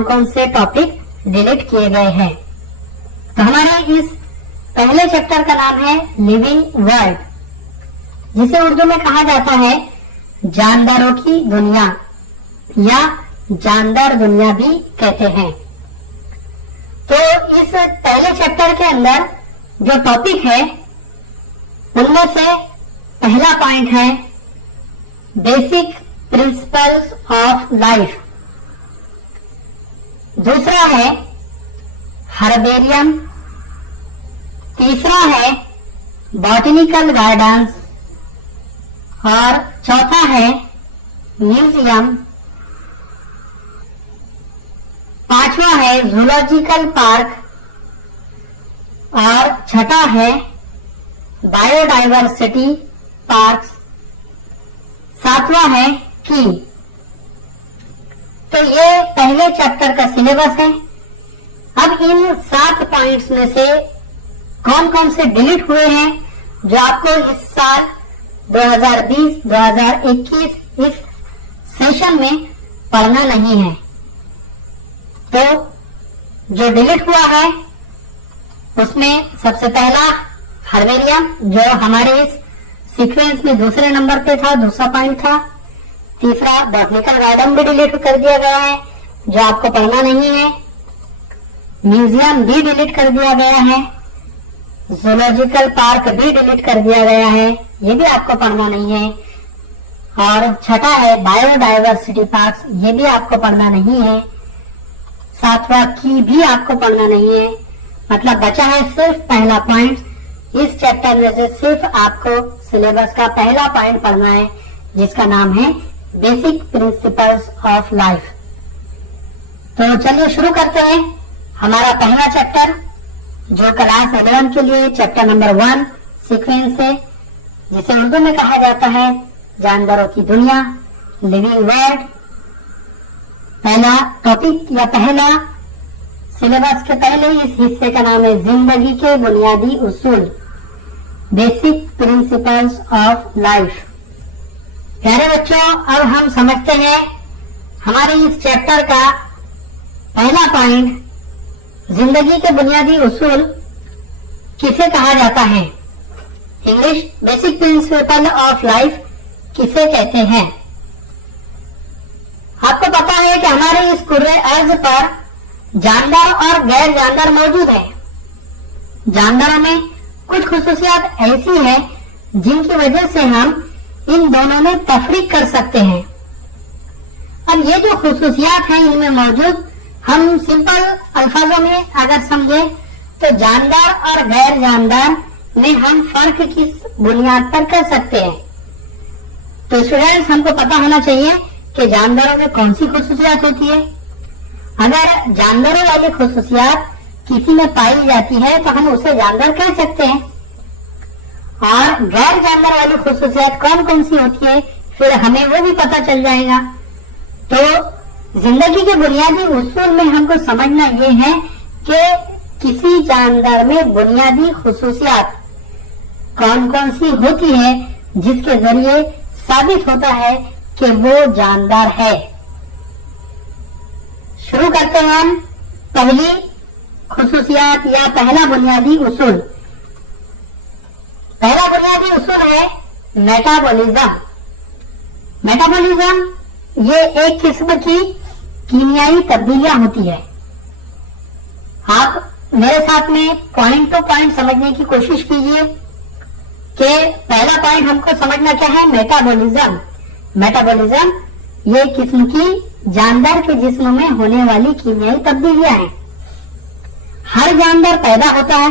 کون کون سے ٹاپک ڈیلیٹ کیے گئے ہیں. تو ہمارے اس پہلے چیپٹر کا نام ہے لیونگ ورلڈ، جسے اردو میں کہا جاتا ہے جانداروں کی دنیا یا جاندار دنیا بھی کہتے ہیں. تو اس پہلے چیپٹر کے اندر جو ٹاپک ہے ان میں سے پہلا پوائنٹ ہے بیسک پرنسپلز آف لائف، دوسرا ہے ہربیریم، تیسرا ہے باٹنیکل گارڈنز اور چوتھا ہے میوزیم، پانچواں ہے زولوجیکل پارک اور چھٹا ہے بایو ڈائیورسٹی پارکس، ساتواں ہے کی. تو یہ پہلے چیپٹر کا سلیبس ہے. اب ان 7 پوائنٹس میں سے کون کون سے ڈیلیٹ ہوئے ہیں جو آپ کو اس سال 2020-2021 اس سیشن میں پڑھنا نہیں ہے. تو جو ڈیلیٹ ہوا ہے اس میں سب سے پہلا ہربیریم، جو ہمارے اس سیکوینس میں دوسرے نمبر پہ تھا، دوسرا پوائنٹ تھا. تیسرا باٹنیکل گارڈن بھی ڈیلیٹ کر دیا گیا ہے جو آپ کو پڑھنا نہیں ہے. میوزیم بھی ڈیلیٹ کر دیا گیا ہے. زولوجیکل پارک بھی ڈیلیٹ کر دیا گیا ہے، یہ بھی آپ کو پڑھنا نہیں ہے. اور چھٹا ہے بایو ڈائیورسٹی پارکس، یہ بھی آپ کو پڑھنا نہیں ہے. ساتواں کی بھی آپ کو پڑھنا نہیں ہے. مطلب بچا ہے صرف پہلا پوائنٹ. اس چیپٹر میں سے صرف آپ کو سلیبس کا پہلا پوائنٹ پڑھنا ہے جس کا نام ہے بیسک پرنسپلز آف لائف. تو چلیے شروع کرتے ہیں ہمارا پہلا چیپٹر جو کلاس 11 کے لیے چیپٹر نمبر 1 سیکوینس ہے، جسے اردو میں کہا جاتا ہے جانداروں کی دنیا، لیونگ ورلڈ. پہلا ٹاپک یا پہلا سلیبس کے پہلے اس حصے کا نام ہے زندگی کے بنیادی اصول، بیسک پرنسپلز آف لائف. پیارے بچوں، اب ہم سمجھتے ہیں ہمارے اس چیپٹر کا پہلا پوائنٹ زندگی کے بنیادی اصول کسے کہا جاتا ہے. English basic principle of life کسے کہتے ہیں. آپ کو پتا ہے کہ ہمارے اس کرۂ ارض پر جاندار اور غیر جاندار موجود ہیں. جانداروں میں کچھ خصوصیات ایسی ہیں جن کی وجہ سے ہم ان دونوں میں تفریق کر سکتے ہیں. اب یہ جو خصوصیات ہیں ان میں موجود، ہم سمپل الفاظوں میں اگر سمجھیں تو جاندار اور غیر جاندار میں ہم فرق کس بنیاد پر کر سکتے ہیں. تو اسٹوڈینٹس، ہم کو پتا ہونا چاہیے کہ جانداروں میں کون سی خصوصیات ہوتی ہے. اگر جانداروں والی خصوصیات کسی میں پائی جاتی ہے تو ہم اسے جاندار کہہ سکتے ہیں. اور غیر جاندار والی خصوصیات کون کون سی ہوتی ہے پھر ہمیں وہ بھی پتا چل جائے گا. تو زندگی کے بنیادی اصول میں ہم کو سمجھنا یہ ہے کہ کسی جاندار میں بنیادی خصوصیات کون کون سی ہوتی ہے جس کے ذریعے ثابت ہوتا ہے کہ وہ جاندار ہے. شروع کرتے ہیں ہم پہلی خصوصیات یا پہلا بنیادی اصول. پہلا بنیادی اصول ہے میٹابولزم. میٹابولزم یہ ایک قسم کی کیمیائی تبدیلیاں ہوتی ہے. آپ میرے ساتھ میں پوائنٹ ٹو پوائنٹ سمجھنے کی کوشش کیجئے کہ پہلا پوائنٹ ہم کو سمجھنا کیا ہے. میٹابولزم. میٹابولزم یہ قسم کی جاندار کے جسم میں ہونے والی کیمیائی تبدیلیاں ہیں. ہر جاندار پیدا ہوتا ہے،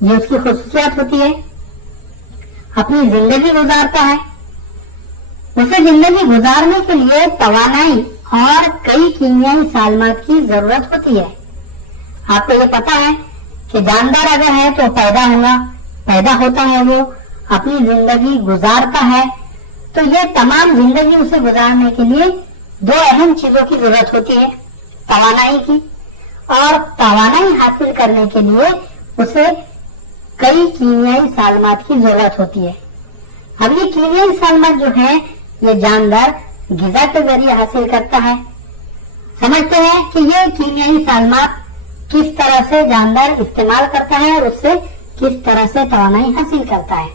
یہ اس کی خصوصیات ہوتی ہے، اپنی زندگی گزارتا ہے. اسے زندگی گزارنے کے لیے توانائی اور کئی کیمیائی سالمات کی ضرورت ہوتی ہے. آپ کو یہ پتا ہے کہ جاندار اگر ہے تو پیدا ہوتا ہے، وہ اپنی زندگی گزارتا ہے. تو یہ تمام زندگی اسے گزارنے کے لیے 2 اہم چیزوں کی ضرورت ہوتی ہے، توانائی کی، اور توانائی حاصل کرنے کے لیے اسے کئی کیمیائی سالمات کی ضرورت ہوتی ہے. اب یہ کیمیائی سالمات جو ہیں یہ جاندار غذا کے ذریعے حاصل کرتا ہے. समझते हैं कि ये कीमियाई सालमात किस तरह से जानदार इस्तेमाल करता है और उससे किस तरह से तवानाई हासिल करता है।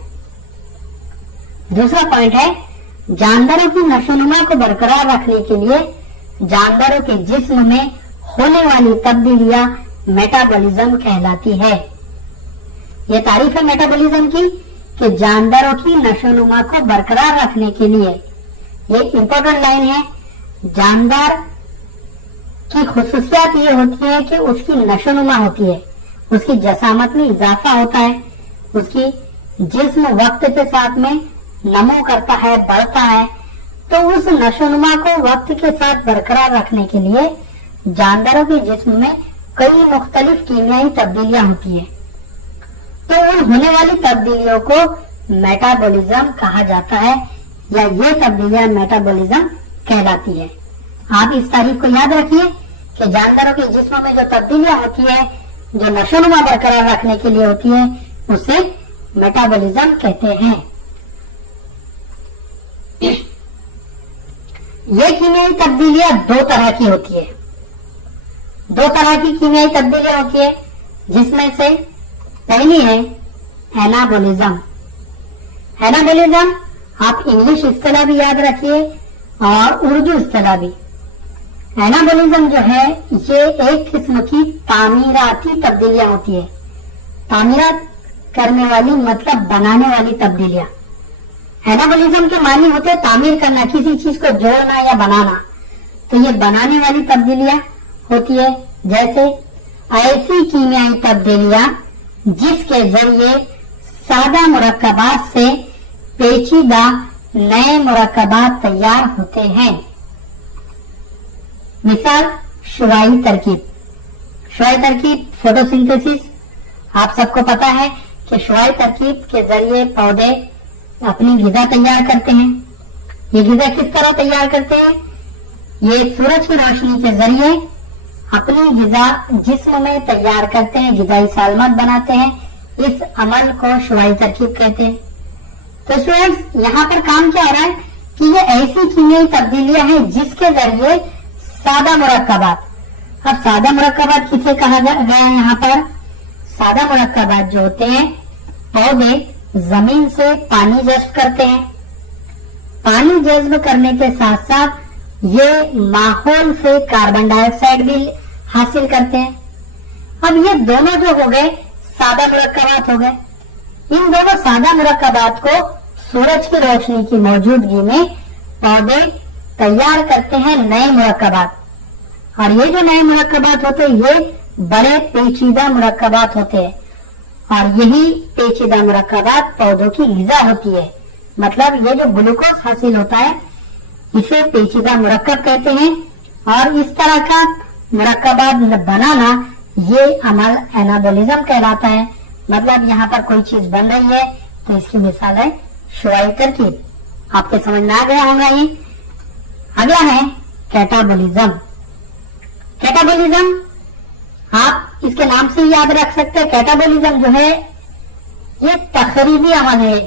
दूसरा पॉइंट है, जानदारों की नशोनुमा को बरकरार रखने के लिए जानदारों के जिस्म में होने वाली तब्दीलियां मेटाबॉलिज्म कहलाती है। ये तारीफ है मेटाबॉलिज्म की कि जानदारों की नशोनुमा को बरकरार रखने के लिए, ये इंपॉर्टेंट लाइन है, जानदार की खुसूसियात ये होती है कि उसकी नशोनुमा होती है, उसकी जसामत में इजाफा होता है, उसकी जिस्म वक्त के साथ में नमो करता है, बढ़ता है। तो उस नशोनुमा को वक्त के साथ बरकरार रखने के लिए जानदारों के जिस्म में कई मुख्तलिफ कीमियाई तब्दीलियां होती है। तो उन होने वाली तब्दीलियों को मेटाबॉलिज्म कहा जाता है, या ये तब्दीलियां मेटाबॉलिज्म कहलाती है। आप इस तारीफ को याद रखिए कि जानदारों के जिस्म में जो तब्दीलियां होती है, जो नशोनुमा बरकरार रखने के लिए होती है, उसे मेटाबॉलिज्म कहते हैं। ये कीमियाई तब्दीलियां दो तरह की होती है। दो तरह की कीमियाई तब्दीलियां होती है, जिसमें से पहली है एनाबॉलिज्म। एनाबॉलिज्म आप इंग्लिश इस्तेलाह भी याद रखिए और उर्दू इस्तेलाह भी। एनाबॉलिज्म जो है ये एक किस्म की तामीराती तब्दीलियां होती है। तामीरात करने वाली मतलब बनाने वाली तब्दीलियां। एनाबॉलिज्म के मानी होते हैं तामीर करना, किसी चीज को जोड़ना या बनाना। तो ये बनाने वाली तब्दीलियां होती है, जैसे ऐसी कीमियाई तब्दीलियां जिसके जरिए सादा मुरक्कबात से पेचीदा नए मुरक्कबात तैयार होते हैं। मिसाल शुआई तरकीब। शुआई तरकीब फोटोसिंथेसिस, आप सबको पता है कि शुआई तरकीब के जरिए पौधे अपनी ग़िज़ा तैयार करते हैं। ये ग़िज़ा किस तरह तैयार करते हैं? ये सूरज की रोशनी के जरिए अपनी ग़िज़ा जिस्म में तैयार करते हैं, ग़िज़ाई सालमत बनाते हैं। इस अमल को शुआई तरकीब कहते हैं। तो स्टूडेंट्स, यहाँ पर काम क्या हो रहा है कि ये ऐसी कीमियाई तब्दीलियां हैं जिसके जरिए सादा मुरक्कबात, अब सादा मुरक्कबात किसे कहा गया है यहाँ पर? सादा मुरक्कबात जो होते हैं, पौधे जमीन से पानी जज्ब करते हैं। पानी जज्ब करने के साथ साथ ये माहौल से कार्बन डाइऑक्साइड भी हासिल करते हैं। अब ये दोनों जो हो गए सादा मुरक्कबात हो गए। इन दोनों सादा मुरक्कबात को सूरज की रोशनी की मौजूदगी में पौधे तैयार करते हैं नए मुरक्कबात। और ये जो नए मुरक्कबात होते हैं ये बड़े पेचीदा मुरक्कबात होते हैं, और यही पेचीदा मुरक्कबात पौधों की ग़िज़ा होती है। मतलब ये जो ग्लूकोज हासिल होता है इसे पेचीदा मुरक्कब कहते हैं। और इस तरह का मुरक्कबात बनाना ये अमल एनाबॉलिज्म कहलाता है। मतलब यहाँ पर कोई चीज बन रही है तो इसकी मिसाल है शुआई तरकीब। आपके समझ में आ गया होगा ये। अगला है कैटाबॉलिज्म। कैटाबॉलिज्म आप इसके नाम से ही याद रख सकते हैं। कैटाबॉलिज्म जो है ये तकरीबी अमल है।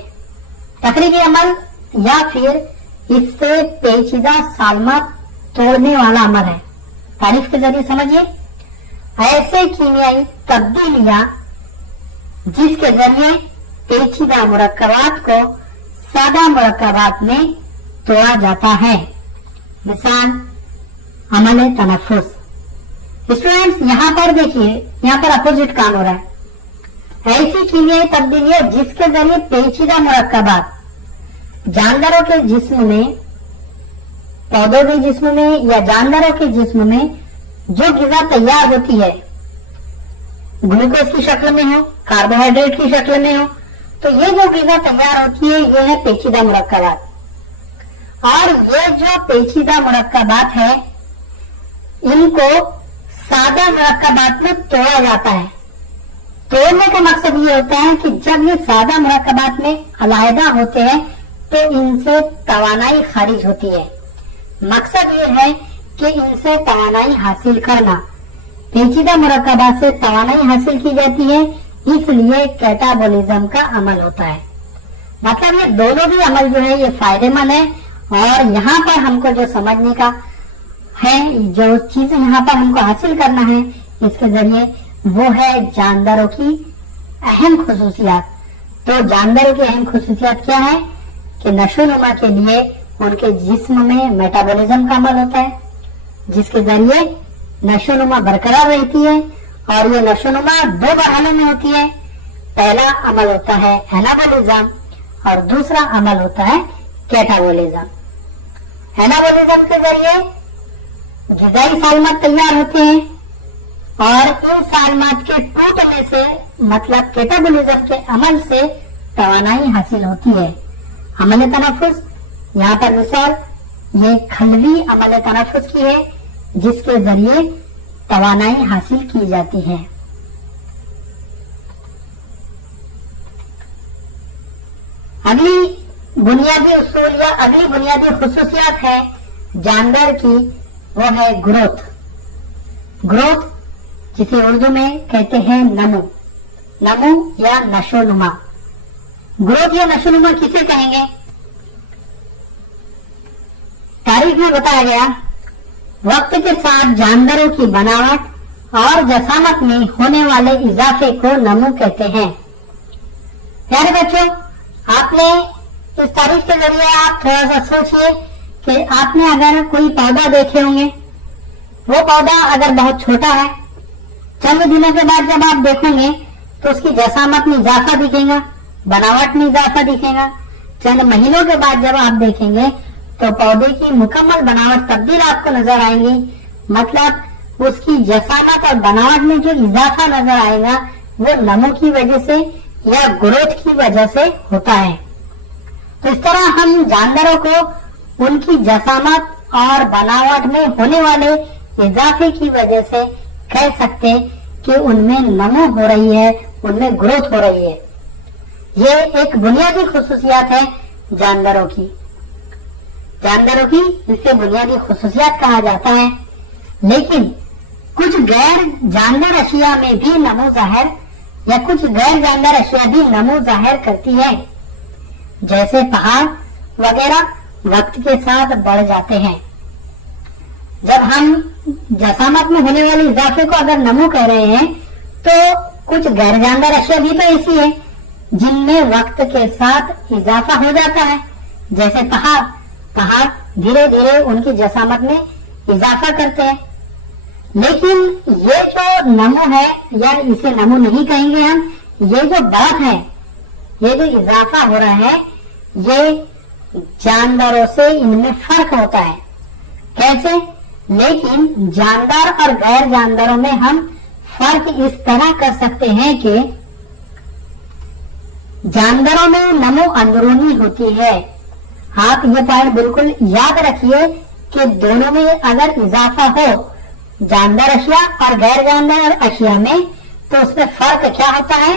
तकरीबी अमल या फिर इससे पेचीदा सालमत तोड़ने वाला अमल है। तारीफ के जरिए समझिए, ऐसे कीमियाई तब्दीलियां जिसके जरिए पेचीदा मुरक्कबात को सादा मुरक्कबात में तोड़ा जाता है। मिसाल अमल तनफ्फुस। स्टूडेंट्स, यहाँ पर देखिए, यहाँ पर अपोजिट काम हो रहा है। ऐसी कीमियाई तब्दीलियां जिसके जरिए पेचीदा मुरक्कबात जानदारों के जिस्म में, पौधों के जिस्म में या जानदारों के जिस्म में जो ग़िज़ा तैयार होती है, ग्लूकोज की शक्ल में हो, कार्बोहाइड्रेट की शक्ल में हो, तो ये जो ग़िज़ा तैयार होती है ये है पेचीदा मुरक्कबात। और ये जो पेचीदा मुरक्कबात है इनको सादा मुरक्कबात में तोड़ा जाता है। तोड़ने का मकसद ये होता है कि जब ये सादा मुरक्कबात में अलहदा होते हैं तो इनसे तवानाई खारिज होती है। मकसद ये है कि इनसे तवानाई हासिल करना। पेचीदा मुरक्कबात से तवानाई हासिल की जाती है, इसलिए कैटाबॉलिज्म का अमल होता है। मतलब ये दोनों भी अमल जो है ये फायदेमंद है। और यहाँ पर हमको जो समझने का है, जो चीज यहाँ पर हमको हासिल करना है इसके जरिए, वो है जानदारों की अहम खुसूसियात। तो जानदारों की अहम खुसूसियात क्या है कि नशोनुमा के लिए उनके जिस्म में मेटाबॉलिज्म का अमल होता है, जिसके जरिए नशोनुमा बरकरार रहती है। और ये नशोनुमा दो मरहलों में होती है। पहला अमल होता है एनाबॉलिज्म और दूसरा अमल होता है कैटाबॉलिज्म। एनाबॉलिज्म के जरिए ग़िज़ाई सालमात तैयार होते हैं और इन सालमात के टूटने से मतलब कैटाबॉलिज्म के अमल से तवानाई हासिल होती है। अमल तनफ़ुस, यहाँ पर मिसाल ये खलवी अमल तनफ़ुस की है, जिसके जरिए तवानाई हासिल की जाती है। अगली बुनियादी उसूल या अगली बुनियादी खुसूसियात है जानवर की, वो है ग्रोथ। ग्रोथ जिसे उर्दू में कहते हैं नमो, नमो या नशोनुमा। ग्रोथ या नशोनुमा किसे कहेंगे? तारीख में बताया गया वक्त के साथ जानवरों की बनावट और जसामत में होने वाले इजाफे को नमो कहते हैं। प्यारे बच्चों, आपने इस तारीख के जरिए आप थोड़ा सा सोचिए कि आपने अगर कोई पौधा देखे होंगे, वो पौधा अगर बहुत छोटा है, चंद दिनों के बाद जब आप देखेंगे तो उसकी जसामत में इजाफा दिखेगा, बनावट में इजाफा दिखेगा। चंद महीनों के बाद जब आप देखेंगे तो पौधे की मुकम्मल बनावट तब्दील आपको नजर आएंगी। मतलब उसकी जसामत और बनावट में जो इजाफा नजर आएगा वो नमो की वजह से या ग्रोथ की वजह से होता है। तो इस तरह हम जानवरों को उनकी जसामत और बनावट में होने वाले इजाफे की वजह से कह सकते कि उनमें नमो हो रही है, उनमें ग्रोथ हो रही है। ये एक बुनियादी खुसूसियात है जानवरों की। जानवरों की इसे बुनियादी खुसूसियात कहा जाता है। लेकिन कुछ गैर जानवर अशिया में भी नमो जाहिर या कुछ गैर जानवर अशिया भी नमो जाहिर करती है। जैसे पहाड़ वगैरह वक्त के साथ बढ़ जाते हैं। जब हम जसामत में होने वाले इजाफे को अगर नमो कह रहे हैं तो कुछ गैर जानवर अशिया भी तो ऐसी है जिनमें वक्त के साथ इजाफा हो जाता है। जैसे पहाड़ धीरे धीरे उनकी जसामत में इजाफा करते हैं। लेकिन ये जो नमो है या इसे नमो नहीं कहेंगे हम, ये जो बात है, ये जो इजाफा हो रहा है, ये जानवरों से इनमें फर्क होता है। कैसे? लेकिन जानवर और गैर जानवरों में हम फर्क इस तरह कर सकते हैं कि जानवरों में नमो अंदरूनी होती है। आप ये पॉइंट बिल्कुल याद रखिए कि दोनों में अगर इजाफा हो जानवर अशिया और गैर जानवर अशिया में, तो उसमें फर्क क्या होता है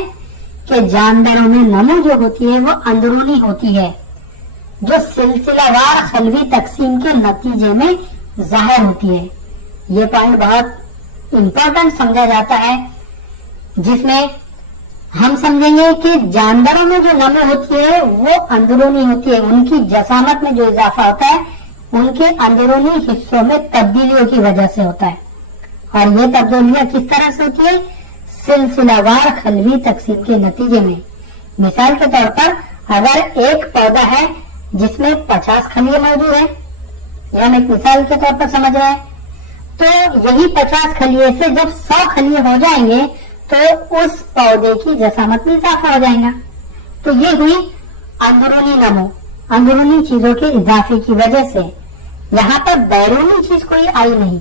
कि जानवरों में नमो जो होती है वो अंदरूनी होती है, जो सिलसिलावार खलवी तकसीम के नतीजे में जाहिर होती है। ये पॉइंट बहुत इम्पोर्टेंट समझा जाता है, जिसमें हम समझेंगे कि जानवरों में जो नमो होती है वो अंदरूनी होती है। उनकी जसामत में जो इजाफा होता है उनके अंदरूनी हिस्सों में तब्दीलियों की वजह से होता है। और ये तब्दीलियां किस तरह से होती है? सिलसिलावार खलवी तकसीम के नतीजे में। मिसाल के तौर पर अगर एक पौधा है जिसमें 50 खलिए मौजूद है, ये हम एक मिसाल के तौर पर समझ रहे हैं, तो यही 50 खलिए से जब 100 खलिए हो जाएंगे तो उस पौधे की जसामत में इजाफा हो जाएगा। तो ये हुई अंदरूनी नमो, अंदरूनी चीजों के इजाफे की वजह से। यहाँ पर बैरूनी चीज कोई आई नहीं।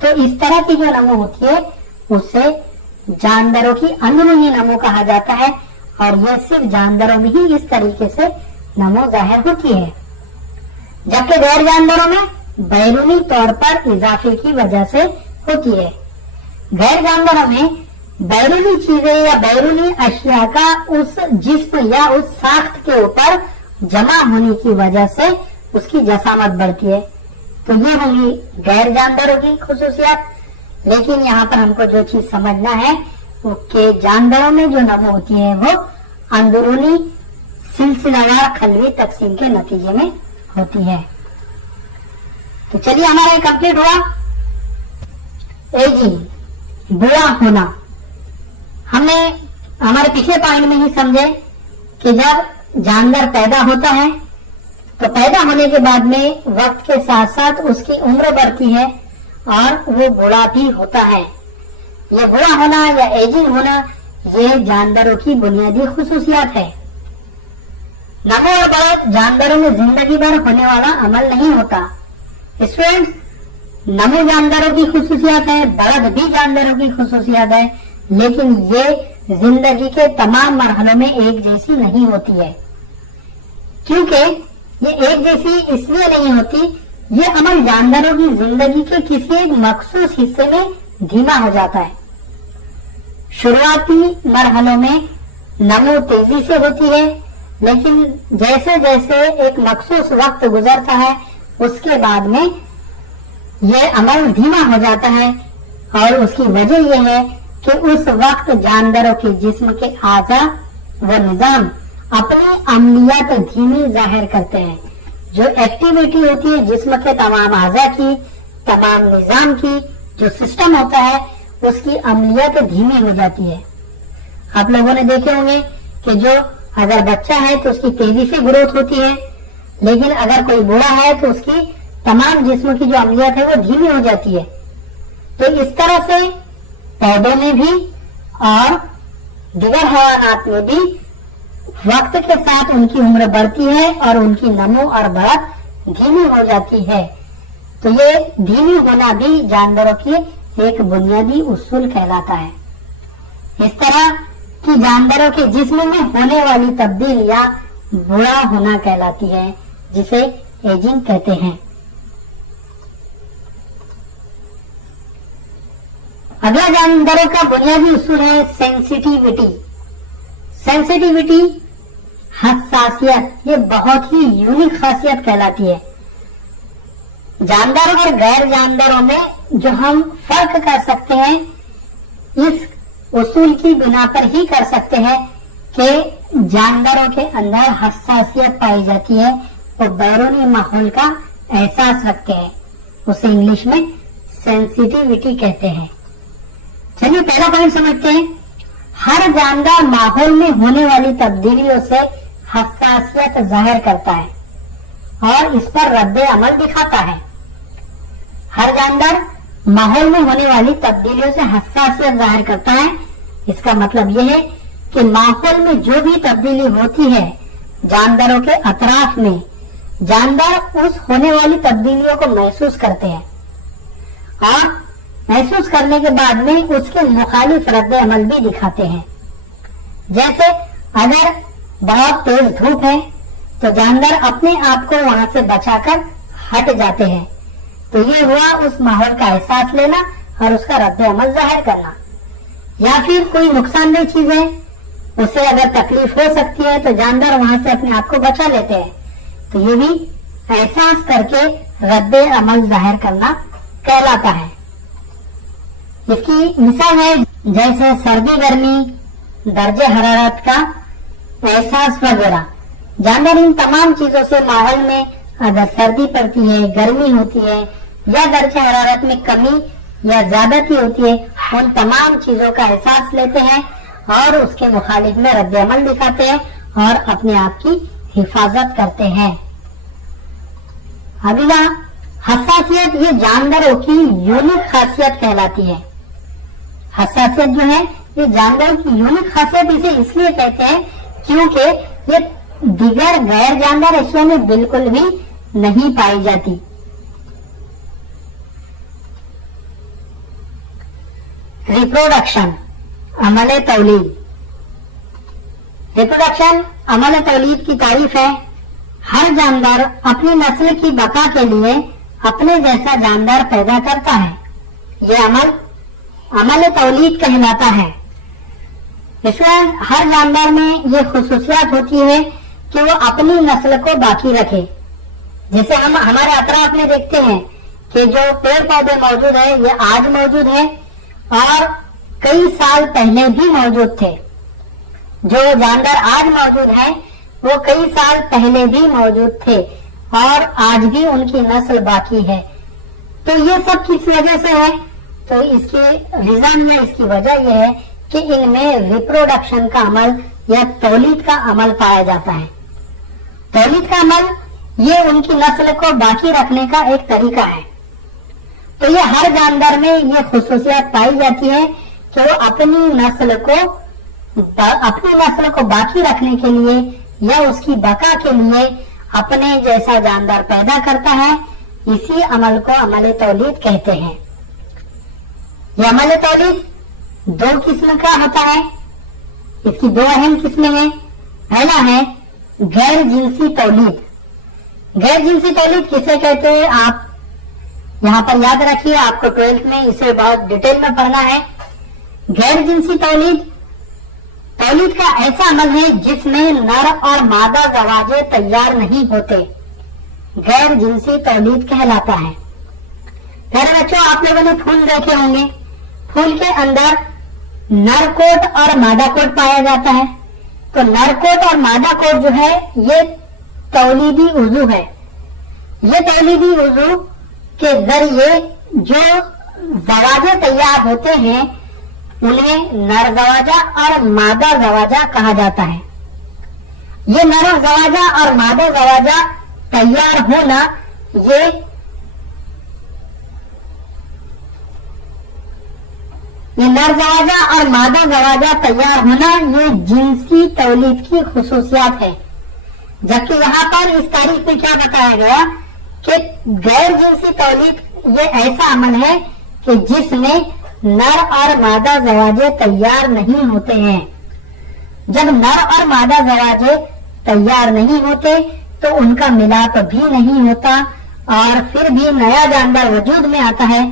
तो इस तरह की जो नमो होती है उससे जानवरों की अंदरूनी नमो कहा जाता है। और यह सिर्फ जानवरों में ही इस तरीके से नमो जाहिर होती है, जबकि गैर जानवरों में बैरूनी तौर पर इजाफे की वजह से होती है। गैर जानवरों में बैरूनी चीजें या बैरूनी अशिया का उस जिस्म या उस साख्त के ऊपर जमा होने की वजह से उसकी जसामत बढ़ती है। तो ये होंगी गैर जानवरों की खुसूसियात। लेकिन यहाँ पर हमको जो चीज समझना है वो कि जानवरों में जो नमो होती है वो अंदरूनी सिलसिलावार खलवी तकसीम के नतीजे में होती है। तो चलिए हमारा ये कंप्लीट हुआ। एजिंग, बूढ़ा होना। हमने हमारे पिछले पॉइंट में ही समझे कि जब जानवर पैदा होता है तो पैदा होने के बाद में वक्त के साथ साथ उसकी उम्र बढ़ती है और वो बूढ़ा भी होता है। ये बूढ़ा होना या एजिंग होना ये जानवरों की बुनियादी खुसूसियात है। नमो और बड़द जानवरों में जिंदगी भर होने वाला अमल नहीं होता। स्टूडेंट्स, नमो जानवरों की खुसूसियात है, बड़द भी जानवरों की खुसूसियात है, लेकिन ये जिंदगी के तमाम मरहलों में एक जैसी नहीं होती है। क्योंकि ये एक जैसी इसलिए नहीं होती, ये अमल जानवरों की जिंदगी के किसी एक मखसूस हिस्से में धीमा हो जाता है। शुरुआती मरहलों में नमो तेजी से होती है, लेकिन जैसे जैसे एक मखसूस वक्त गुजरता है उसके बाद में यह अमल धीमा हो जाता है। और उसकी वजह यह है कि उस वक्त जानवरों के जिस्म के आज़ा व निजाम अपनी अमलियत धीमी जाहिर करते हैं। जो एक्टिविटी होती है जिस्म के तमाम आज़ा की, तमाम निजाम की, जो सिस्टम होता है उसकी अमलियत धीमी हो जाती है। आप लोगों ने देखे होंगे कि जो अगर बच्चा है तो उसकी तेजी से ग्रोथ होती है, लेकिन अगर कोई बूढ़ा है तो उसकी तमाम जिस्म की जो अमलियत है वो धीमी हो जाती है। तो इस तरह से पौधों में भी और दिगर हैवानात में भी वक्त के साथ उनकी उम्र बढ़ती है और उनकी नमो और बढ़त धीमी हो जाती है। तो ये धीमी होना भी जानवरों की एक बुनियादी उसूल कहलाता है। इस तरह की जानवरों के जिस्म में होने वाली तब्दीलियां बूढ़ा होना कहलाती है, जिसे एजिंग कहते हैं। अगला जानवरों का बुनियादी उसूल है सेंसिटिविटी। सेंसिटिविटी, हसासियत, ये बहुत ही यूनिक खासियत कहलाती है। जानवरों और गैर जानवरों में जो हम फर्क कर सकते हैं इस उसूल की बिना पर ही कर सकते हैं कि जानवरों के अंदर हसासियत पाई जाती है, वो बैरूनी माहौल का एहसास रखते हैं। उसे इंग्लिश में सेंसिटिविटी कहते हैं। चलिए पहला पॉइंट समझते हैं। हर जानवर माहौल में होने वाली तब्दीलियों से हसासियत जाहिर करता है और इस पर रद्द अमल दिखाता है। हर जानवर माहौल में होने वाली तब्दीलियों से हसासियत जाहिर करता है। इसका मतलब यह है कि माहौल में जो भी तब्दीली होती है जानवरों के अतराफ में, जानवर उस होने वाली तब्दीलियों को महसूस करते हैं और महसूस करने के बाद में उसके मुखालिफ रद्द अमल भी दिखाते हैं। जैसे अगर बहुत तेज धूप है तो जानवर अपने आप को वहां से बचाकर हट जाते हैं। तो ये हुआ उस माहौल का एहसास लेना और उसका रद्द अमल जाहिर करना। या फिर कोई नुकसानदेह चीज है, उससे अगर तकलीफ हो सकती है तो जानवर वहां से अपने आप को बचा लेते हैं। तो ये भी एहसास करके रद्द अमल जाहिर करना कहलाता है। इसकी मिसाल है जैसे सर्दी गर्मी, दर्जे हरारत का एहसास वगैरह। जानवर इन तमाम चीजों से माहौल में अगर सर्दी पड़ती है, गर्मी होती है या दर्जे हरारत में कमी या ज्यादती होती है, उन तमाम चीजों का एहसास लेते हैं और उसके मुखालिफ में रद्द अमल दिखाते हैं और अपने आप की हिफाजत करते हैं। अगला हसासियत, ये जानवरों की यूनिक खासियत कहलाती है। हसासियत जो है ये जानवरों की यूनिक खासियत इसे इसलिए कहते हैं क्योंकि ये दिगर गैर जानवर अशिया में बिल्कुल भी नहीं पाई जाती। रिप्रोडक्शन, अमल तौलीद। रिप्रोडक्शन अमल तौलीद की तारीफ है। हर जानवर अपनी नस्ल की बका के लिए अपने जैसा जानवर पैदा करता है। यह अमल तौलीद कहलाता है। इसमें हर जानवर में ये खुसूसियात होती है कि वो अपनी नस्ल को बाकी रखे। जैसे हम हमारे अतराफ में देखते हैं कि जो पेड़ पौधे मौजूद है ये आज मौजूद है और कई साल पहले भी मौजूद थे। जो जानवर आज मौजूद है वो कई साल पहले भी मौजूद थे और आज भी उनकी नस्ल बाकी है। तो ये सब किस वजह से है? तो इसके रीजन या इसकी वजह यह है कि इनमें रिप्रोडक्शन का अमल या तौलीद का अमल पाया जाता है। तौलीद का अमल ये उनकी नस्ल को बाकी रखने का एक तरीका है। तो ये हर जानवर में ये खुसूसियत पाई जाती है कि वो अपनी नस्ल को बाकी रखने के लिए या उसकी बका के लिए अपने जैसा जानवर पैदा करता है। इसी अमल को अमल तौलीद कहते हैं। यह अमल तौलीद दो किस्म का होता है। इसकी दो अहम किस्में हैं। पहला है गैर जिनसी तौलीद। गैर जिनसी तौलीद किसे कहते हैं आप यहाँ पर याद रखिए, आपको 12th में इसे बहुत डिटेल में पढ़ना है। गैर जिनसी तौलीद का ऐसा अमल है जिसमें नर और मादा जवाजे तैयार नहीं होते, गैर जिनसी तौलीद कहलाता है। प्यारे बच्चों, आप लोगों ने फूल देखे होंगे। फूल के अंदर नर कोट और मादा कोट पाया जाता है। तो नर कोट और मादा कोट जो है ये तौलीदी उजू है। ये तौलीदी उजू के जरिए जो जवाजे तैयार होते हैं उन्हें नर जवाजा और मादा जवाजा कहा जाता है। ये नर जवाजा और मादा जवाजा तैयार होना ये नर जवाजा और मादा जवाजा तैयार होना ये जिनसी तौलीद की खुसूसियात है। जबकि यहाँ पर इस तारीख में क्या बताया गया कि गैर जिनसी तौलीद ये ऐसा अमल है कि जिसमें नर और मादा जवाजे तैयार नहीं होते हैं। जब नर और मादा जवाजे तैयार नहीं होते तो उनका मिलाप भी नहीं होता और फिर भी नया जानवर वजूद में आता है।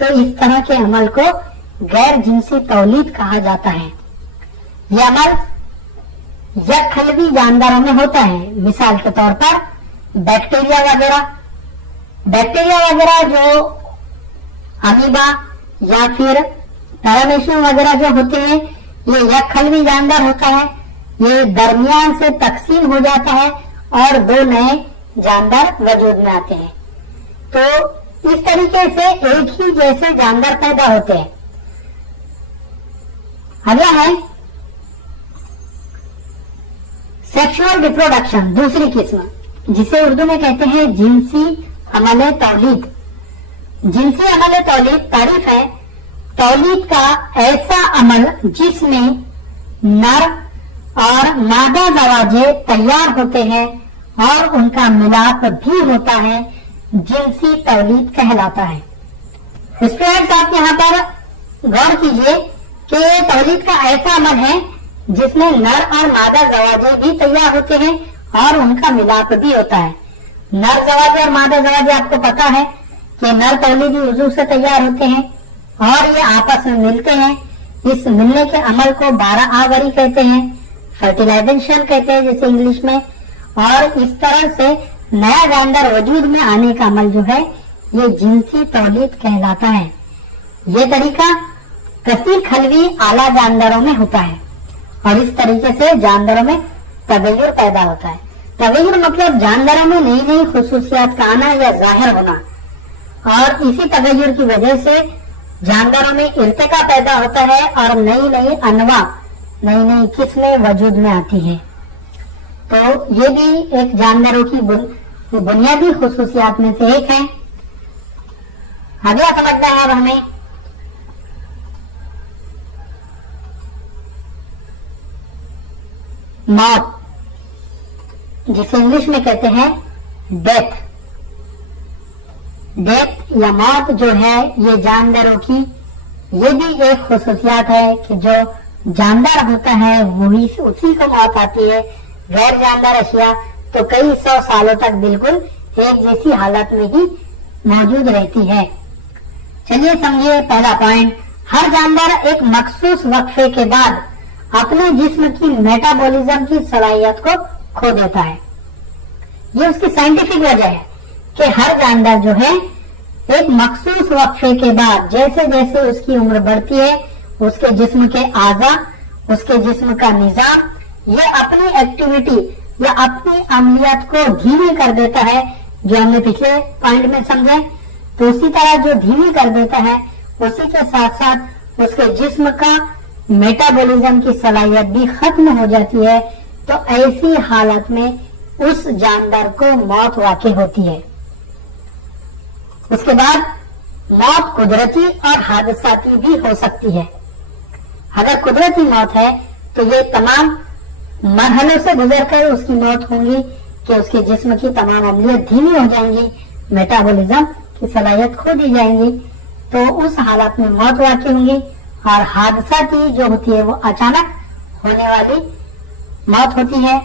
तो इस तरह के अमल को गैर जिनसी तौलीद कहा जाता है। यह अमल यकखलवी जानवरों में होता है। मिसाल के तौर पर बैक्टीरिया वगैरह जो अमीबा या फिर पैरामीशियम वगैरह जो होते हैं ये यकखलवी जानवर होता है। ये दरमियान से तकसीम हो जाता है और दो नए जानवर वजूद में आते हैं। तो इस तरीके से एक ही जैसे जानवर पैदा होते हैं। अगला है सेक्सुअल रिप्रोडक्शन, दूसरी किस्म, जिसे उर्दू में कहते हैं जिनसी अमल तौलीद। जिनसी अमल तौलीद तारीफ है तौलीद का ऐसा अमल जिसमें नर और मादा जवाजे तैयार होते हैं और उनका मिलाप भी होता है, जिनसी तौलीद कहलाता है। स्टूडेंट्स, आप यहाँ पर गौर कीजिए कि ये तौलीद का ऐसा अमल है जिसमें नर और मादा जवाजे भी तैयार होते हैं और उनका मिलाप भी होता है। नर जवाजे और मादा जवाजे आपको पता है कि नर तौलीदी उजू से तैयार होते हैं और ये आपस में मिलते हैं। इस मिलने के अमल को 12 आवरी कहते हैं, फर्टिलाइजेशन कहते हैं जैसे इंग्लिश में। और इस तरह से नया जानवर वजूद में आने का अमल जो है ये जिनसी तौलीद कहलाता है। ये तरीका कसीर खलवी आला जानवरों में होता है और इस तरीके से जानवरों में तगय्युर पैदा होता है। तगय्युर मतलब जानवरों में नई नई खुसूसियात का आना या जाहिर होना, और इसी तगय्युर की वजह से जानवरों में इर्तिका पैदा होता है और नई नई अनवा, नई नई किस्में वजूद में आती है। तो ये भी एक जानवरों की बुनियादी खुसूसियात में से एक है। अगला समझना है अब हमें मौत, जिसे इंग्लिश में कहते हैं डेथ। डेथ या मौत जो है ये जानवरों की ये भी एक खुसूसियात है कि जो जानवर होता है वही उसी को मौत आती है। गैर जानवर अशिया तो कई 100 सालों तक बिल्कुल एक जैसी हालत में ही मौजूद रहती है। चलिए समझिए पहला पॉइंट, हर जानवर एक मखसूस वक्फे के बाद अपने जिस्म की मेटाबॉलिज्म की सलाहियत को खो देता है। ये उसकी साइंटिफिक वजह है कि हर जानवर जो है एक मखसूस वक्फे के बाद जैसे जैसे उसकी उम्र बढ़ती है उसके जिस्म के आज़ा, उसके जिस्म का निजाम ये अपनी एक्टिविटी या अपनी अमलियत को धीमी कर देता है, जो हमने पिछले पॉइंट में समझे। تو اسی طرح جو دھیمی کر دیتا ہے اسی کے ساتھ ساتھ اس کے جسم کا میٹابولزم کی صلاحیت بھی ختم ہو جاتی ہے، تو ایسی حالت میں اس جاندار کو موت واقع ہوتی ہے۔ اس کے بعد موت قدرتی اور حادثاتی بھی ہو سکتی ہے۔ اگر قدرتی موت ہے تو یہ تمام مرحلوں سے گزر کر اس کی موت ہوگی کہ اس کے جسم کی تمام عملیات دھیمی ہو جائیں گی، میٹابولزم کی صلاحیت کھو دی جائیں گی، تو اس حالت میں موت واقع ہوگی۔ اور حادثاتی جو ہوتی ہے وہ اچانک ہونے والی موت ہوتی ہے۔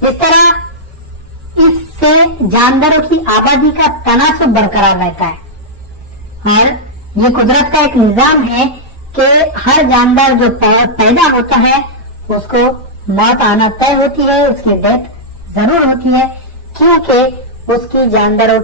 اس طرح اس سے جانداروں کی آبادی کا تناسب برقرار رہتا ہے، اور یہ قدرت کا ایک نظام ہے کہ ہر جاندار جو پیدا ہوتا ہے اس کو موت آنا طے ہوتی ہے، اس کی ڈیتھ ضرور ہوتی ہے، کیونکہ اس کی جانداروں